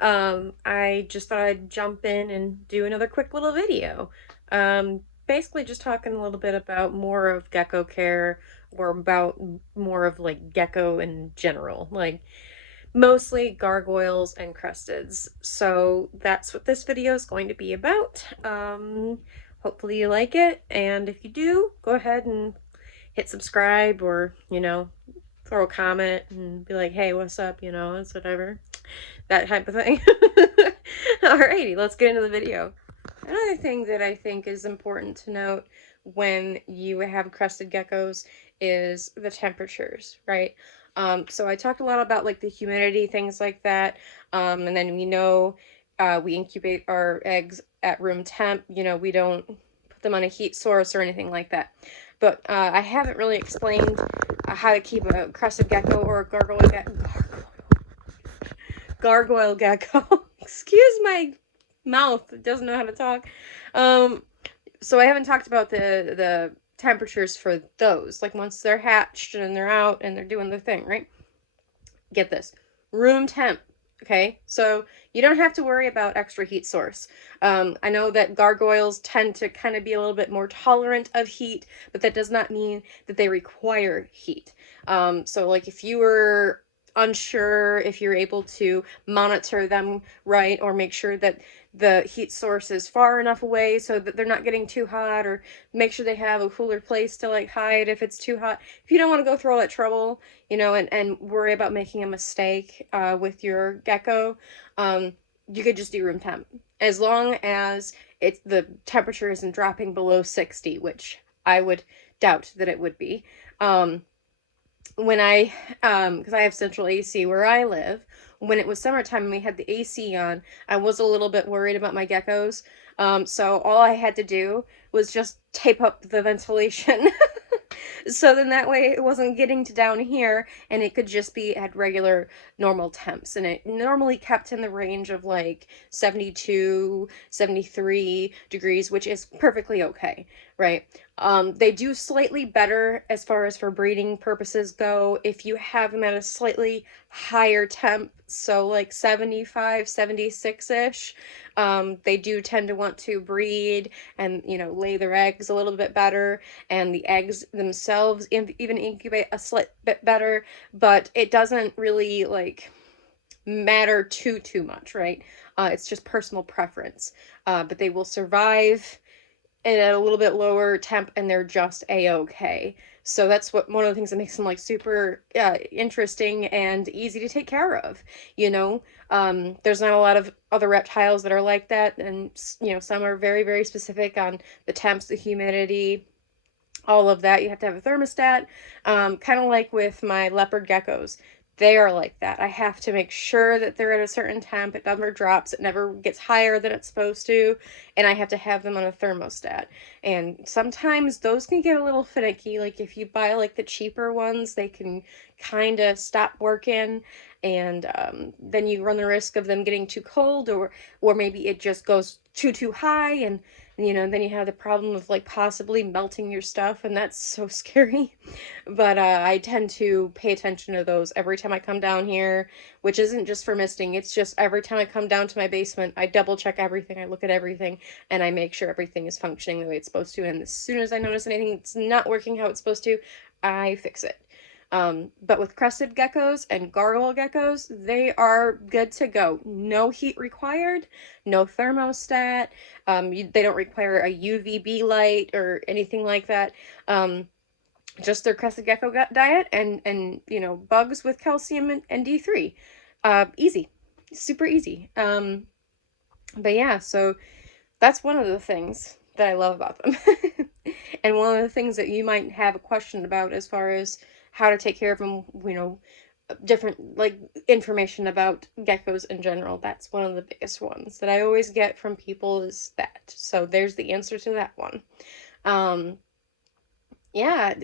I just thought I'd jump in and do another quick little video. Basically just talking a little bit about more of gecko care or about more of like gecko in general, like mostly gargoyles and crusteds. So that's what this video is going to be about. Hopefully you like it, and if you do, go ahead and hit subscribe or, throw a comment and be like, hey, what's up, it's whatever. That type of thing. Alrighty, let's get into the video. Another thing that I think is important to note when you have crested geckos is the temperatures, right? So I talked a lot about like the humidity, things like that. And then we incubate our eggs at room temp. We don't put them on a heat source or anything like that. But I haven't really explained how to keep a crested gecko or a gargoyle gecko. Excuse my mouth, it doesn't know how to talk. So I haven't talked about the temperatures for those. Like once they're hatched and they're out and they're doing their thing, right? Get this. Room temp. Okay, so you don't have to worry about extra heat source. I know that gargoyles tend to kind of be a little bit more tolerant of heat, but that does not mean that they require heat. So like if you were unsure if you're able to monitor them right or make sure that the heat source is far enough away so that they're not getting too hot, or make sure they have a cooler place to like hide if it's too hot. If you don't want to go through all that trouble, and worry about making a mistake with your gecko, you could just do room temp. As long as the temperature isn't dropping below 60, which I would doubt that it would be. Because I have central AC where I live, when it was summertime and we had the AC on, I was a little bit worried about my geckos. So all I had to do was just tape up the ventilation. So then that way it wasn't getting to down here and it could just be at regular normal temps. And it normally kept in the range of like 72, 73 degrees, which is perfectly okay, right? They do slightly better as far as for breeding purposes go if you have them at a slightly higher temp, so like 75, 76-ish. They do tend to want to breed and, lay their eggs a little bit better, and the eggs themselves even incubate a slight bit better, but it doesn't really like matter too much, right? It's just personal preference. But they will survive at a little bit lower temp and they're just a-okay. So that's one of the things that makes them like super interesting and easy to take care of. There's not a lot of other reptiles that are like that, and some are very, very specific on the temps, the humidity, all of that. You have to have a thermostat, kind of like with my leopard geckos. They are like that. I have to make sure that they're at a certain temp. It never drops. It never gets higher than it's supposed to. And I have to have them on a thermostat. And sometimes those can get a little finicky. Like if you buy like the cheaper ones, they can kind of stop working. And then you run the risk of them getting too cold, or maybe it just goes too high, and then you have the problem of like possibly melting your stuff, and that's so scary. But I tend to pay attention to those every time I come down here, which isn't just for misting. It's just every time I come down to my basement, I double check everything, I look at everything, and I make sure everything is functioning the way it's supposed to. And as soon as I notice anything that's not working how it's supposed to, I fix it. But with crested geckos and gargoyle geckos, they are good to go. No heat required, no thermostat. They don't require a UVB light or anything like that. Just their crested gecko diet and bugs with calcium and D3. Easy, super easy. But yeah, so that's one of the things that I love about them. And one of the things that you might have a question about as far as how to take care of them, different like information about geckos in general. That's one of the biggest ones that I always get from people is that. So there's the answer to that one. Yeah.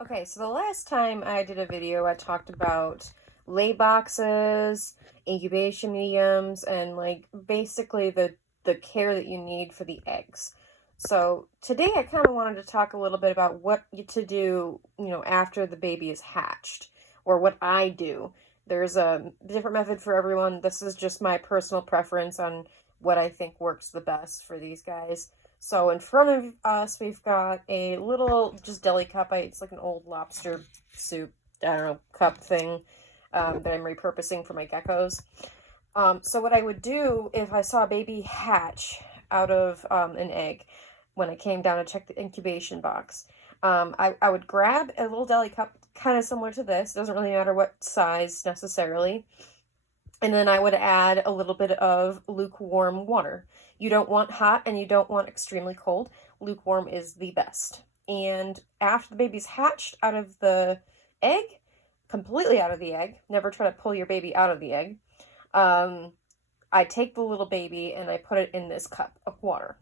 Okay, so the last time I did a video, I talked about lay boxes, incubation mediums, and like basically the care that you need for the eggs. So today I kind of wanted to talk a little bit about what to do, after the baby is hatched, or what I do There's a different method for everyone. This is just my personal preference on what I think works the best for these guys. So in front of us, we've got a little just deli cup. It's like an old lobster soup, I don't know, cup thing that I'm repurposing for my geckos. So what I would do if I saw a baby hatch out of an egg when I came down to check the incubation box, I would grab a little deli cup, kind of similar to this. Doesn't really matter what size necessarily. And then I would add a little bit of lukewarm water. You don't want hot and you don't want extremely cold. Lukewarm is the best. And after the baby's hatched out of the egg, completely out of the egg, never try to pull your baby out of the egg, I take the little baby and I put it in this cup of water.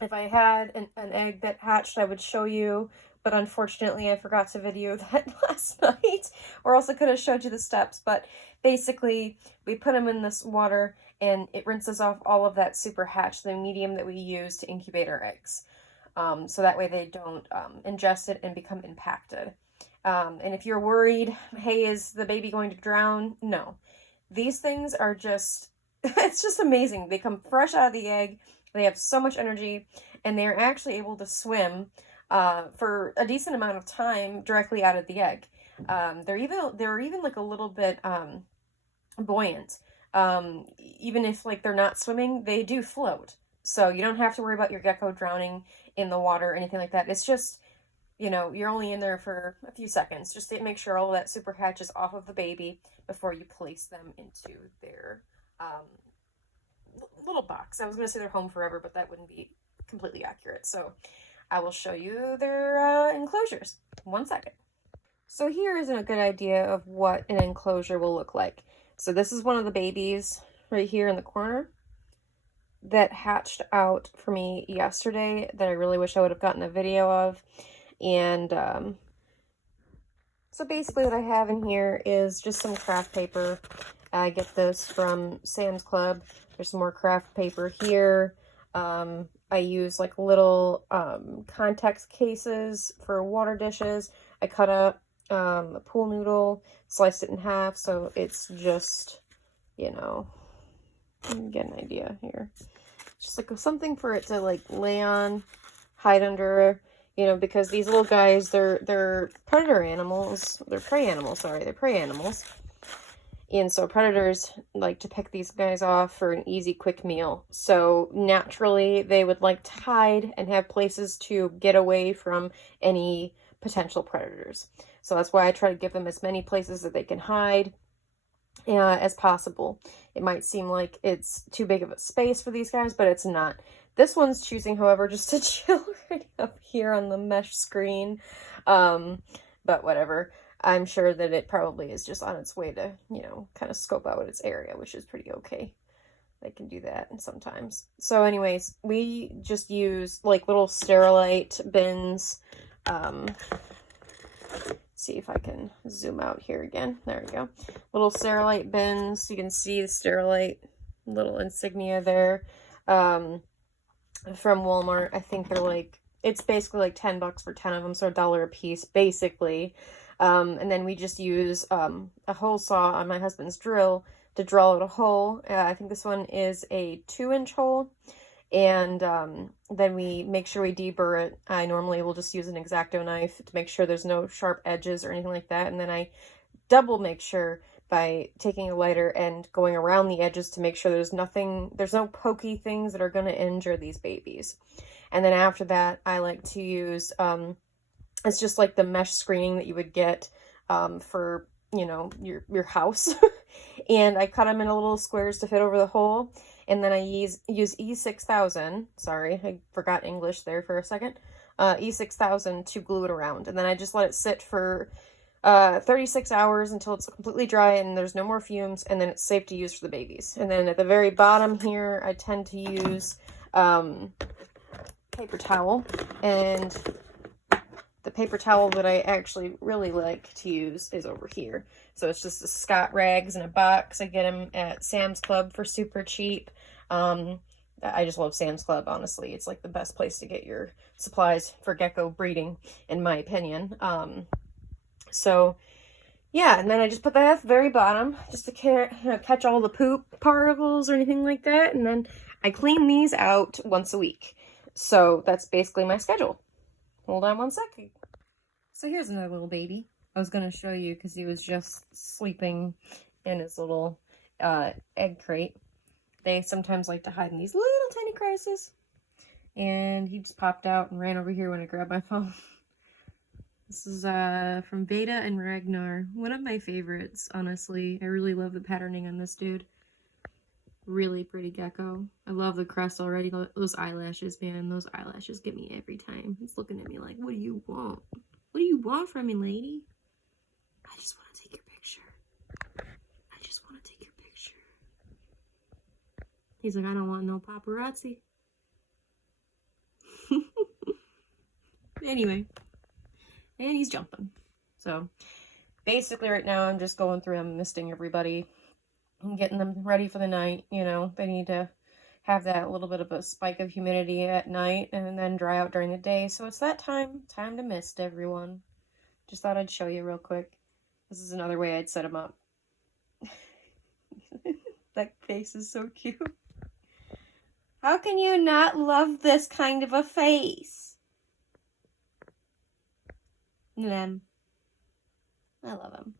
If I had an egg that hatched, I would show you, but unfortunately I forgot to video that last night, or else I could have showed you the steps. But basically, we put them in this water and it rinses off all of that super hatch, the medium that we use to incubate our eggs. So that way they don't ingest it and become impacted. And if you're worried, hey, is the baby going to drown? No. These things are just, it's just amazing. They come fresh out of the egg. They have so much energy, and they're actually able to swim for a decent amount of time directly out of the egg. They're even like a little bit buoyant. Even if like they're not swimming, they do float. So you don't have to worry about your gecko drowning in the water or anything like that. It's just, you know, you're only in there for a few seconds just to make sure all of that super hatch is off of the baby before you place them into their little box. I was going to say they're home forever, but that wouldn't be completely accurate. So I will show you their enclosures. 1 second. So here is a good idea of what an enclosure will look like. So this is one of the babies right here in the corner that hatched out for me yesterday that I really wish I would have gotten a video of. And so basically what I have in here is just some craft paper. I get this from Sam's Club. There's some more craft paper here. I use like little context cases for water dishes. I cut up a pool noodle, sliced it in half, so it's just, you know, you can get an idea here. Just like something for it to like lay on, hide under, you know, because these little guys, they're predator animals. They're prey animals, sorry. They're prey animals. And so predators like to pick these guys off for an easy, quick meal. So naturally, they would like to hide and have places to get away from any potential predators. So that's why I try to give them as many places that they can hide as possible. It might seem like it's too big of a space for these guys, but it's not. This one's choosing, however, just to chill right up here on the mesh screen. But whatever. I'm sure that it probably is just on its way to, you know, kind of scope out its area, which is pretty okay. They can do that sometimes. So anyways, we just use like little Sterilite bins. See if I can zoom out here again. There we go. Little Sterilite bins. You can see the Sterilite little insignia there. From Walmart. I think they're like, it's basically like $10 for 10 of them, so $1 a piece, basically. And then we just use a hole saw on my husband's drill to draw out a hole. I think this one is a 2-inch hole. And then we make sure we deburr it. I normally will just use an X-Acto knife to make sure there's no sharp edges or anything like that. And then I double make sure by taking a lighter and going around the edges to make sure there's no pokey things that are going to injure these babies. And then after that, I like to use, it's just like the mesh screening that you would get for, you know, your house. And I cut them into little squares to fit over the hole. And then I use E6000, sorry, I forgot English there for a second, E6000 to glue it around. And then I just let it sit for 36 hours until it's completely dry and there's no more fumes, and then it's safe to use for the babies. And then at the very bottom here, I tend to use paper towel, and the paper towel that I actually really like to use is over here. So it's just the Scott rags in a box. I get them at Sam's Club for super cheap. I just love Sam's Club, honestly. It's like the best place to get your supplies for gecko breeding, in my opinion. So yeah, and then I just put that at the very bottom just to catch all the poop particles or anything like that. And then I clean these out once a week. So that's basically my schedule. Hold on one second. So here's another little baby. I was going to show you because he was just sleeping in his little egg crate. They sometimes like to hide in these little tiny crevices. And he just popped out and ran over here when I grabbed my phone. This is from Veda and Ragnar. One of my favorites, honestly. I really love the patterning on this dude. Really pretty gecko. I love the crest already. Those eyelashes, man. Those eyelashes get me every time. He's looking at me like, what do you want? What do you want from me, lady? I just want to take your picture. I just want to take your picture. He's like, I don't want no paparazzi. Anyway. And he's jumping. So, basically right now I'm just going through them, misting everybody. And getting them ready for the night, you know. They need to have that little bit of a spike of humidity at night and then dry out during the day. So it's that time to mist everyone. Just thought I'd show you real quick. This is another way I'd set them up. That face is so cute. How can you not love this kind of a face? Them. I love him.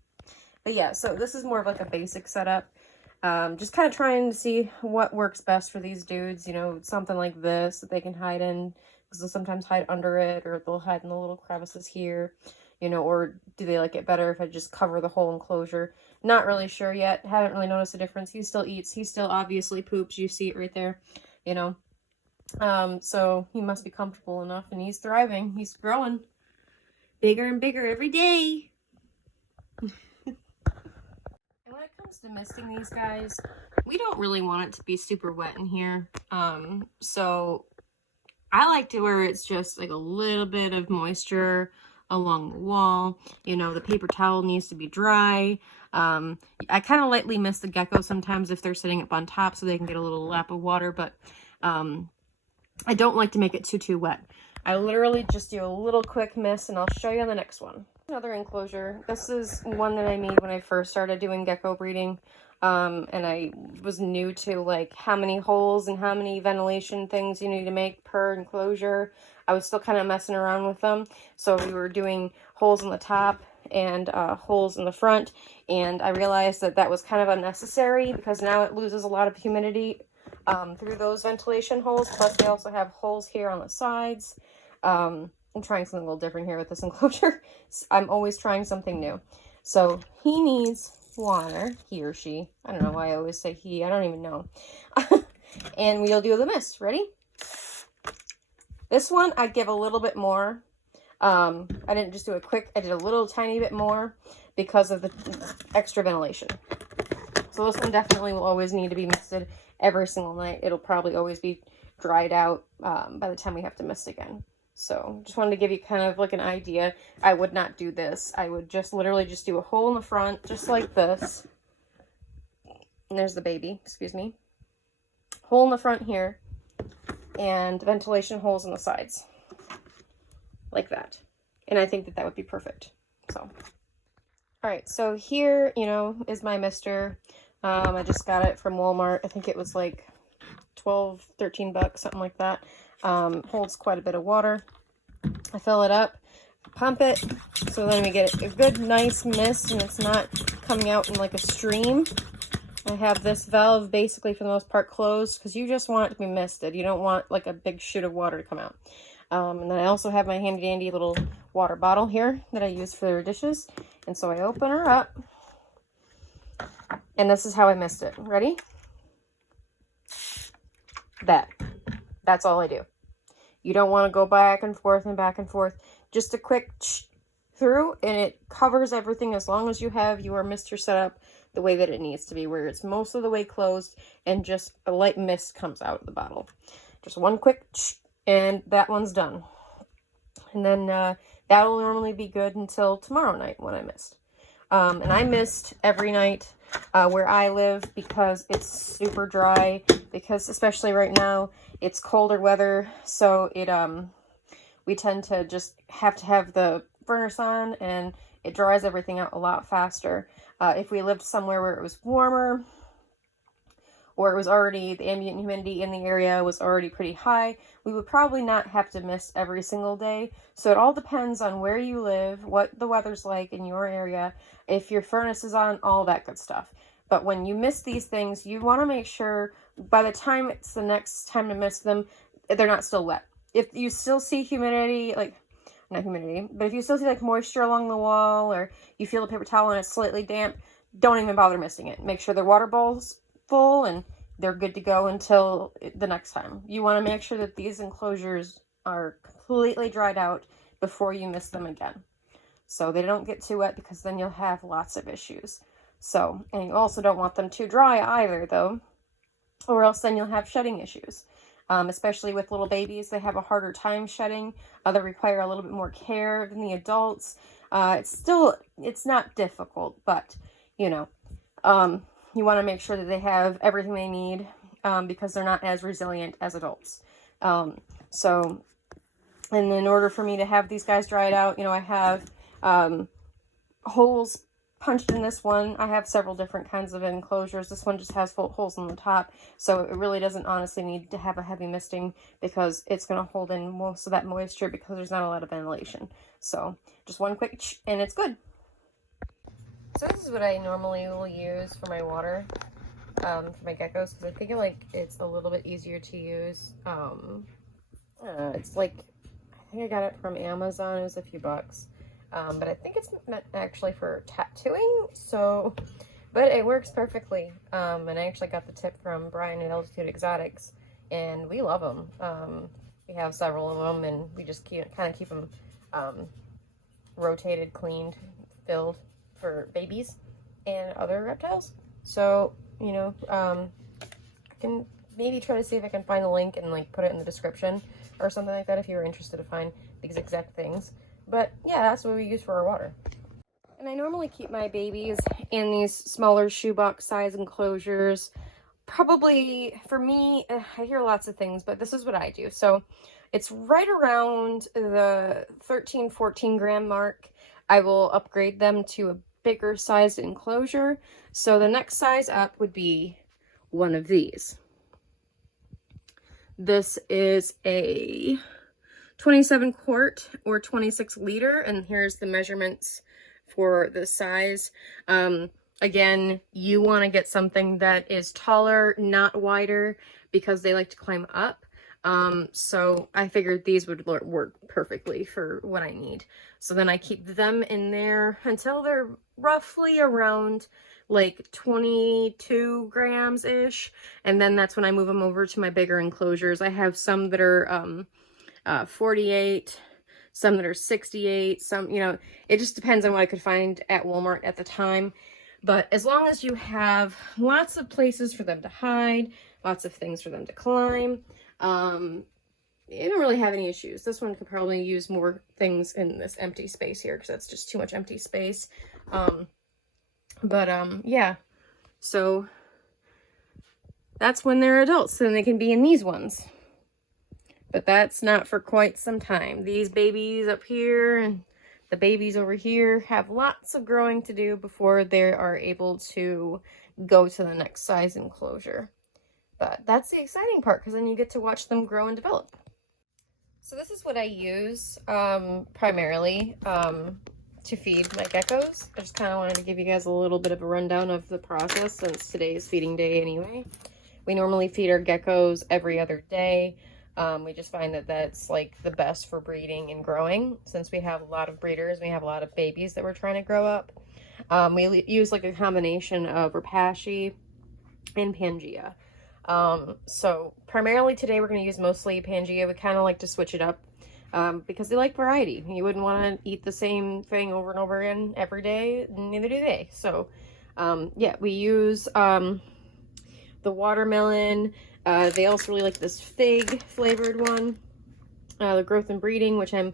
But yeah, so this is more of like a basic setup. Just kind of trying to see what works best for these dudes, you know, something like this that they can hide in, because they'll sometimes hide under it, or they'll hide in the little crevices here, you know, or do they like it better if I just cover the whole enclosure? Not really sure yet. Haven't really noticed a difference. He still eats. He still obviously poops. You see it right there, you know. So he must be comfortable enough, and he's thriving. He's growing bigger and bigger every day. When it comes to misting these guys, we don't really want it to be super wet in here. So I like to where it's just like a little bit of moisture along the wall. You know, the paper towel needs to be dry. I kind of lightly mist the gecko sometimes if they're sitting up on top so they can get a little lap of water, but I don't like to make it too wet. I literally just do a little quick mist, and I'll show you on the next one. Another enclosure. This is one that I made when I first started doing gecko breeding. And I was new to like how many holes and how many ventilation things you need to make per enclosure. I was still kind of messing around with them. So we were doing holes on the top and holes in the front. And I realized that that was kind of unnecessary because now it loses a lot of humidity through those ventilation holes. Plus they also have holes here on the sides. I'm trying something a little different here with this enclosure. I'm always trying something new. So he needs water, he or she. I don't know why I always say he. I don't even know. And we'll do the mist. Ready? This one, I give a little bit more. I didn't just do it quick. I did a little tiny bit more because of the extra ventilation. So this one definitely will always need to be misted every single night. It'll probably always be dried out by the time we have to mist again. So just wanted to give you kind of like an idea. I would not do this. I would just literally just do a hole in the front, just like this. And there's the baby, excuse me. Hole in the front here, and ventilation holes on the sides. Like that. And I think that that would be perfect. So, all right, so here, you know, is my mister. I just got it from Walmart. I think it was like 12, 13 bucks, something like that. Holds quite a bit of water. I fill it up, pump it, so then we get a good nice mist and it's not coming out in like a stream. I have this valve basically for the most part closed because you just want it to be misted. You don't want like a big shoot of water to come out. And then I also have my handy dandy little water bottle here that I use for dishes. And so I open her up and this is how I mist it. Ready? That's all I do. You don't want to go back and forth and back and forth. Just a quick through, and it covers everything as long as you have your mister set up the way that it needs to be, where it's most of the way closed and just a light mist comes out of the bottle. Just one quick and that one's done. And then that will normally be good until tomorrow night when I mist. And I mist every night where I live because it's super dry, because especially right now it's colder weather, so it we tend to just have the furnace on and it dries everything out a lot faster. If we lived somewhere where it was warmer, or it was already, the ambient humidity in the area was already pretty high, we would probably not have to mist every single day. So it all depends on where you live, what the weather's like in your area, if your furnace is on, all that good stuff. But when you mist these things, you want to make sure by the time it's the next time to mist them, they're not still wet. If you still see humidity, like, not humidity, but if you still see like moisture along the wall, or you feel the paper towel and it's slightly damp, don't even bother misting it. Make sure their water bowl's full and they're good to go until the next time. You want to make sure that these enclosures are completely dried out before you mist them again, so they don't get too wet, because then you'll have lots of issues. So, and you also don't want them too dry either, though, or else then you'll have shedding issues. Especially with little babies, they have a harder time shedding. They require a little bit more care than the adults. It's not difficult, but, you know, you want to make sure that they have everything they need, because they're not as resilient as adults. So, and in order for me to have these guys dried out, you know, I have holes punched in this one. I have several different kinds of enclosures. This one just has full holes on the top, so it really doesn't honestly need to have a heavy misting, because it's going to hold in most of that moisture, because there's not a lot of ventilation. So just one quick and it's good. So this is what I normally will use for my water, for my geckos, because I think it's a little bit easier to use. It's like, I think I got it from Amazon. It was a few bucks. But I think it's meant actually for tattooing, so, but it works perfectly. And I actually got the tip from Brian at Altitude Exotics, and we love them. We have several of them, and we just kind of keep them rotated, cleaned, filled for babies and other reptiles. So, you know, I can maybe try to see if I can find a link and like put it in the description or something like that if you were interested to find these exact things. But yeah, that's what we use for our water. And I normally keep my babies in these smaller shoebox size enclosures. Probably, for me, I hear lots of things, but this is what I do. So it's right around the 13, 14 gram mark. I will upgrade them to a bigger size enclosure. So the next size up would be one of these. This is a 27 quart or 26 liter, and here's the measurements for the size. Again, you want to get something that is taller, not wider, because they like to climb up. So I figured these would work perfectly for what I need. So then I keep them in there until they're roughly around like 22 grams ish, and then that's when I move them over to my bigger enclosures. I have some that are 48, some that are 68, some, you know, it just depends on what I could find at Walmart at the time. But as long as you have lots of places for them to hide, lots of things for them to climb, you don't really have any issues. This one could probably use more things in this empty space here, because that's just too much empty space. Yeah, so that's when they're adults, then they can be in these ones. But that's not for quite some time. These babies up here and the babies over here have lots of growing to do before they are able to go to the next size enclosure. But that's the exciting part, because then you get to watch them grow and develop. So this is what I use primarily to feed my geckos. I just kind of wanted to give you guys a little bit of a rundown of the process, since today is feeding day anyway. We normally feed our geckos every other day. We just find that that's like the best for breeding and growing, since we have a lot of breeders. We have a lot of babies that we're trying to grow up. We use like a combination of Repashy and Pangea. So primarily today we're going to use mostly Pangea. We kind of like to switch it up because they like variety. You wouldn't want to eat the same thing over and over again every day, neither do they. So yeah, we use the watermelon. They also really like this fig flavored one, the growth and breeding, which I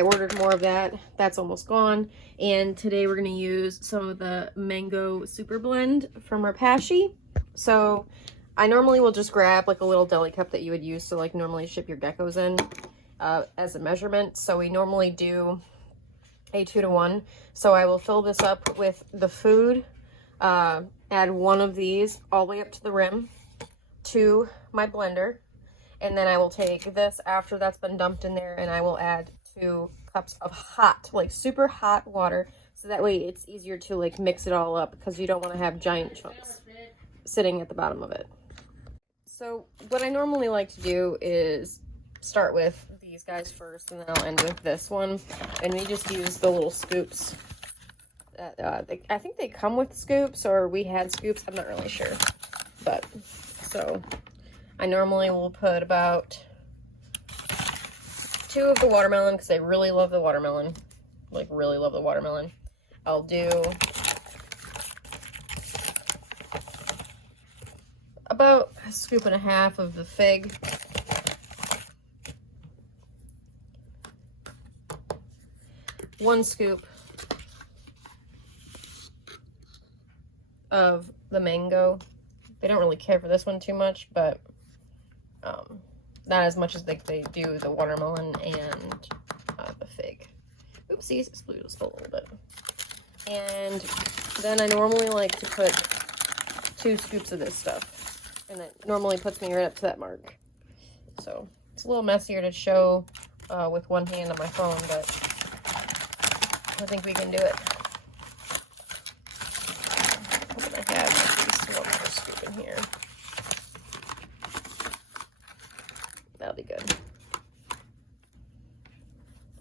ordered more of that. That's almost gone. And today we're going to use some of the mango super blend from Repashy. So I normally will just grab like a little deli cup that you would use to like normally ship your geckos in as a measurement. So we normally do a 2-to-1. So I will fill this up with the food, add one of these all the way up to the rim to my blender. And then I will take this after that's been dumped in there, and I will add 2 cups of hot, like super hot water. So that way it's easier to like mix it all up, because you don't want to have giant chunks sitting at the bottom of it. So what I normally like to do is start with these guys first, and then I'll end with this one. And we just use the little scoops. I think they come with scoops, or we had scoops. I'm not really sure. But, so I normally will put about 2 of the watermelon, because I really love the watermelon. Like, really love the watermelon. I'll do about 1.5 scoops of the fig. One scoop of the mango. They don't really care for this one too much, but not as much as they do the watermelon and the fig. Oopsies, it's blue just a little bit. And then I normally like to put 2 scoops of this stuff, and it normally puts me right up to that mark. So it's a little messier to show with one hand on my phone, but I think we can do it. I have at least 1 more scoop in here. That'll be good.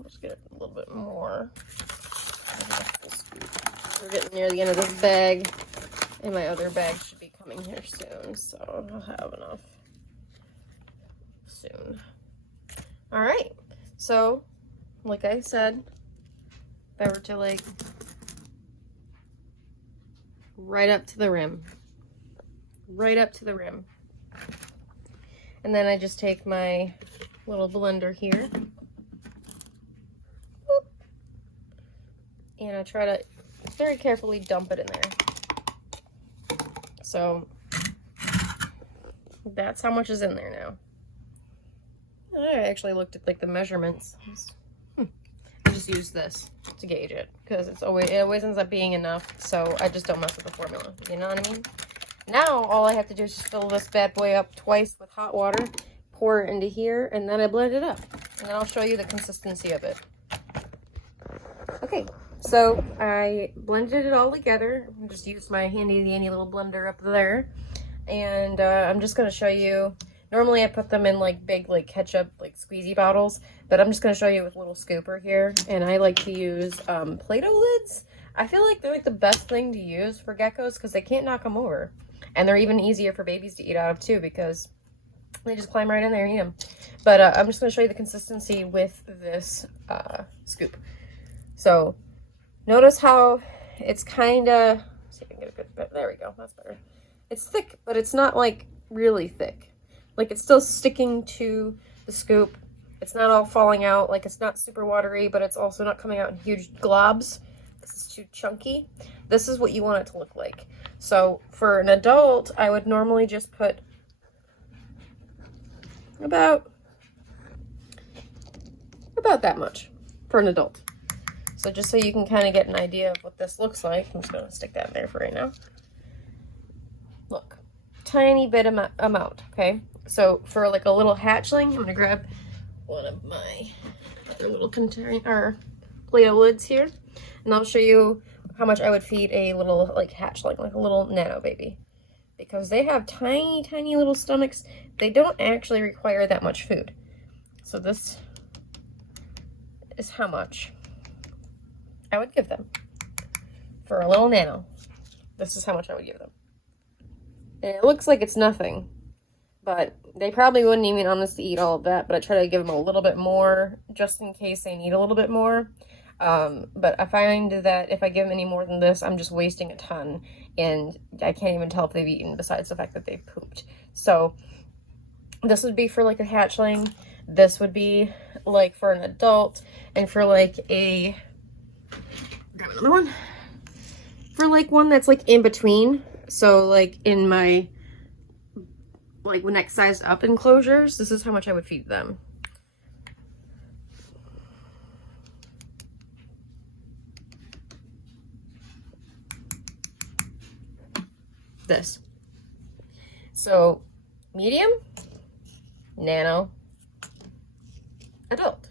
Let's get a little bit more. We're getting near the end of this bag, and my other bag should be coming here soon, so I'll have enough soon. All right, so like I said, if I were to like right up to the rim, and then I just take my little blender here, and I try to very carefully dump it in there. So that's how much is in there now. I actually looked at like the measurements. I just use this to gauge it, because it always ends up being enough, so I just don't mess with the formula, you know what I mean? Now all I have to do is just fill this bad boy up twice with hot water, pour it into here, and then I blend it up, and then I'll show you the consistency of it. Okay, so I blended it all together. I just used my handy dandy little blender up there, and I'm just going to show you. Normally I put them in like big like ketchup like squeezy bottles, but I'm just going to show you with a little scooper here. And I like to use Play-Doh lids. I feel like they're like the best thing to use for geckos, because they can't knock them over. And they're even easier for babies to eat out of too, because they just climb right in there and eat them. But I'm just going to show you the consistency with this scoop. So notice how it's kind of, see if I can get a good bit. There we go. That's better. It's thick, but it's not like really thick. Like, it's still sticking to the scoop. It's not all falling out. Like, it's not super watery, but it's also not coming out in huge globs because it's too chunky. This is what you want it to look like. So for an adult, I would normally just put about that much for an adult. So just so you can kind of get an idea of what this looks like, I'm just going to stick that in there for right now. Look, tiny bit amount, okay? So for like a little hatchling, I'm going to grab one of my other little container Play-Doh lids here, and I'll show you how much I would feed a little like hatchling, like a little nano baby, because they have tiny, tiny little stomachs. They don't actually require that much food. So this is how much I would give them for a little nano. This is how much I would give them. And it looks like it's nothing, but they probably wouldn't even honestly eat all of that, but I try to give them a little bit more just in case they need a little bit more. But I find that if I give them any more than this, I'm just wasting a ton, and I can't even tell if they've eaten besides the fact that they've pooped. So this would be for like a hatchling. This would be like for an adult, and for like a, grab another one, for like one that's like in between. So like in my like next size up enclosures, this is how much I would feed them. this. So, medium, nano, adult.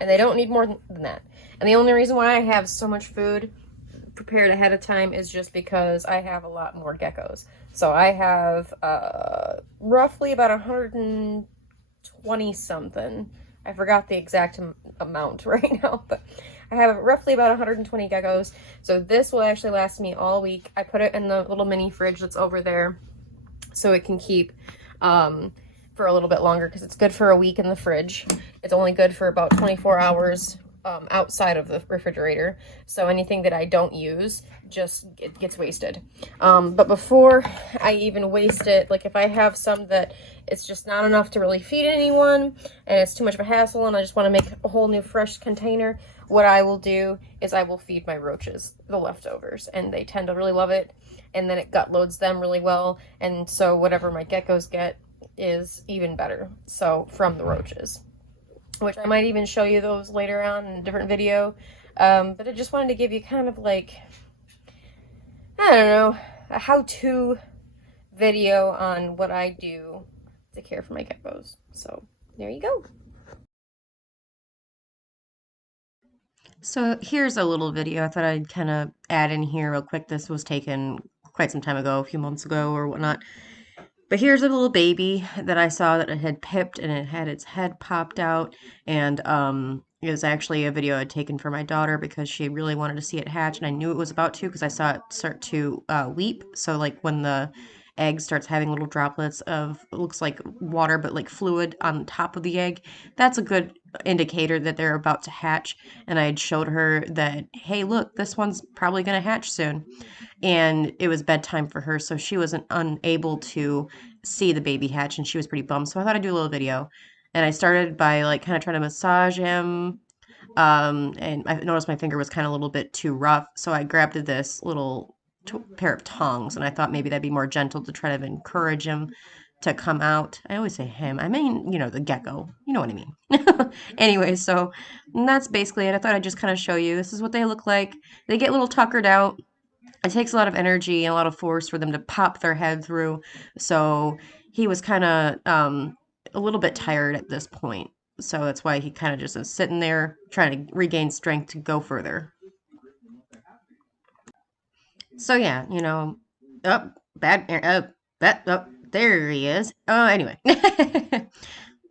And they don't need more than that. And the only reason why I have so much food prepared ahead of time is just because I have a lot more geckos. So I have roughly about 120 something. I forgot the exact amount right now, but I have roughly about 120 geckos. So this will actually last me all week. I put it in the little mini fridge that's over there so it can keep for a little bit longer because it's good for a week in the fridge. It's only good for about 24 hours outside of the refrigerator. So anything that I don't use just gets wasted. But before I even waste it, like if I have some that it's just not enough to really feed anyone and it's too much of a hassle and I just want to make a whole new fresh container, what I will do is I will feed my roaches the leftovers, and they tend to really love it, and then it gut loads them really well, and so whatever my geckos get is even better, so from the roaches, which I might even show you those later on in a different video. But I just wanted to give you kind of like, I don't know, a how-to video on what I do to care for my geckos. So there you go. So here's a little video I thought I'd kind of add in here real quick. This was taken quite some time ago, a few months ago or whatnot. But here's a little baby that I saw that it had pipped and it had its head popped out. And it was actually a video I'd taken for my daughter because she really wanted to see it hatch. And I knew it was about to because I saw it start to weep. So like when the egg starts having little droplets of, it looks like water, but like fluid on top of the egg, that's a good indicator that they're about to hatch. And I had showed her that, hey, look, this one's probably going to hatch soon. And it was bedtime for her, so she wasn't unable to see the baby hatch, and she was pretty bummed. So I thought I'd do a little video. And I started by like kind of trying to massage him. And I noticed my finger was kind of a little bit too rough, so I grabbed this little pair of tongs, and I thought maybe that'd be more gentle to try to encourage him to come out. I always say him. I mean, you know, the gecko. You know what I mean. Anyway, so that's basically it. I thought I'd just kind of show you. This is what they look like. They get a little tuckered out. It takes a lot of energy and a lot of force for them to pop their head through. So he was kind of a little bit tired at this point. So that's why he kind of just is sitting there trying to regain strength to go further. So yeah, you know, there he is. Oh, anyway.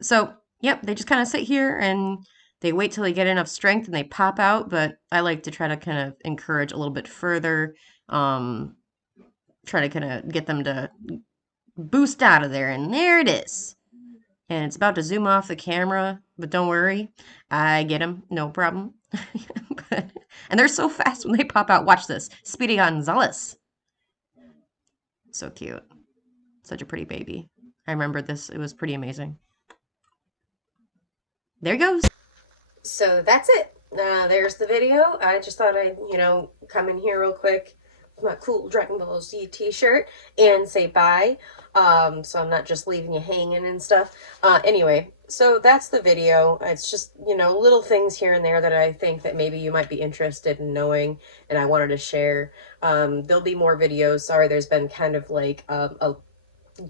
So, yep, they just kind of sit here and they wait till they get enough strength and they pop out, but I like to try to kind of encourage a little bit further. Um, Try to kind of get them to boost out of there, and there it is. And it's about to zoom off the camera, but don't worry, I get them, no problem. And they're so fast when they pop out. Watch this, Speedy Gonzalez. So cute, such a pretty baby. I remember this; it was pretty amazing. There goes. So that's it. There's the video. I just thought I'd, come in here real quick with my cool Dragon Ball Z t-shirt and say bye. So I'm not just leaving you hanging and stuff. Anyway, so that's the video. It's just, little things here and there that I think that maybe you might be interested in knowing and I wanted to share. There'll be more videos. Sorry, there's been kind of like a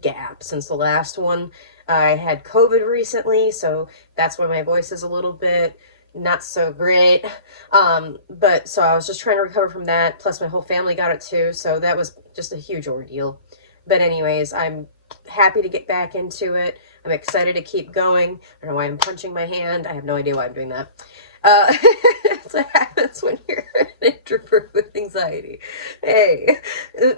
gap since the last one. I had COVID recently, so that's why my voice is a little bit not so great. But so I was just trying to recover from that. Plus my whole family got it too. So that was just a huge ordeal. But anyways, I'm happy to get back into it. I'm excited to keep going. I don't know why I'm punching my hand. I have no idea why I'm doing that. That's what happens when you're an introvert with anxiety. Hey.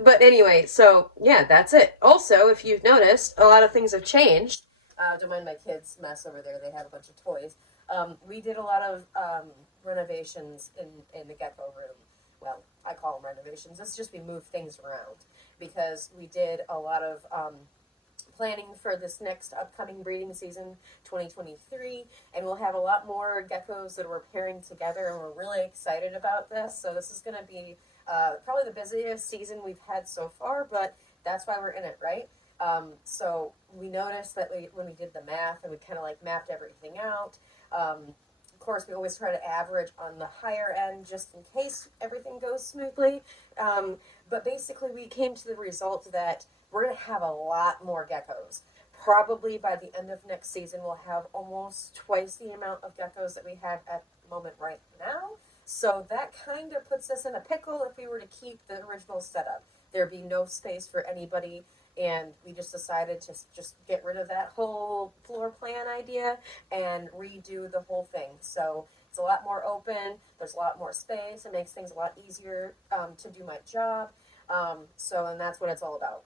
But anyway, so yeah, that's it. Also, if you've noticed, a lot of things have changed. Don't mind my kids' mess over there. They have a bunch of toys. We did a lot of renovations in the gecko room. Well, I call them renovations. It's just we moved things around because we did a lot of planning for this next upcoming breeding season, 2023, and we'll have a lot more geckos that we're pairing together, and we're really excited about this. So this is going to be probably the busiest season we've had so far, but that's why we're in it, right? So we noticed that when we did the math and we kind of like mapped everything out, course, we always try to average on the higher end just in case everything goes smoothly. Um, but basically, we came to the result that we're going to have a lot more geckos. Probably by the end of next season, we'll have almost twice the amount of geckos that we have at the moment right now. So that kind of puts us in a pickle if we were to keep the original setup. There'd be no space for anybody, and we just decided to just get rid of that whole floor plan idea and redo the whole thing. So it's a lot more open. There's a lot more space. It makes things a lot easier to do my job. And that's what it's all about.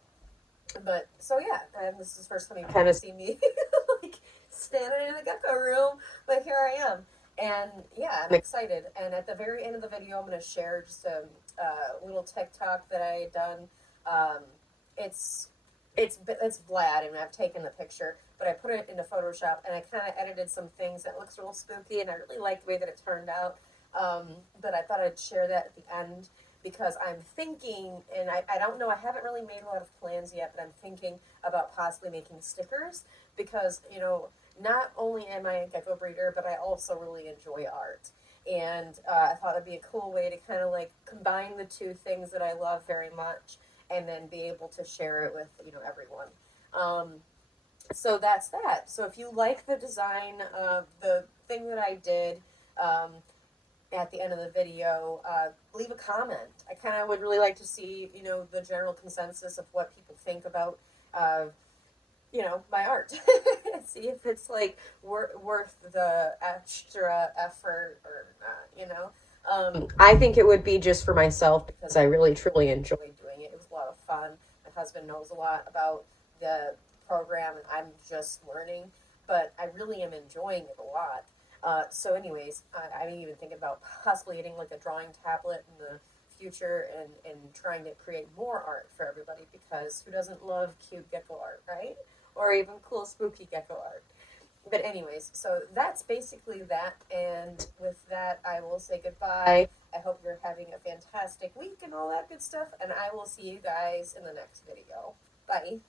But so yeah, and this is the first time you kind of see me like standing in the gecko room, but here I am. And yeah, I'm excited. And at the very end of the video, I'm going to share just a little TikTok that I had done. Um, it's it's Vlad, and I've taken the picture, but I put it into Photoshop, and I kind of edited some things that looks real spooky, and I really like the way that it turned out. But I thought I'd share that at the end because I'm thinking, and I don't know, I haven't really made a lot of plans yet, but I'm thinking about possibly making stickers because, not only am I a gecko breeder, but I also really enjoy art. And I thought it'd be a cool way to kind of like combine the two things that I love very much and then be able to share it with, everyone. Um, so that's that. So if you like the design of the thing that I did, at the end of the video, leave a comment. I kind of would really like to see, the general consensus of what people think about, my art. See if it's like worth the extra effort or not. I think it would be just for myself because I really truly enjoyed doing it. It was a lot of fun. My husband knows a lot about the program, and I'm just learning, but I really am enjoying it a lot. Anyways, I'm even thinking about possibly getting like a drawing tablet in the future and trying to create more art for everybody because who doesn't love cute gecko art, right? Or even cool spooky gecko art. But anyways, so that's basically that. And with that, I will say goodbye. I hope you're having a fantastic week and all that good stuff. And I will see you guys in the next video. Bye.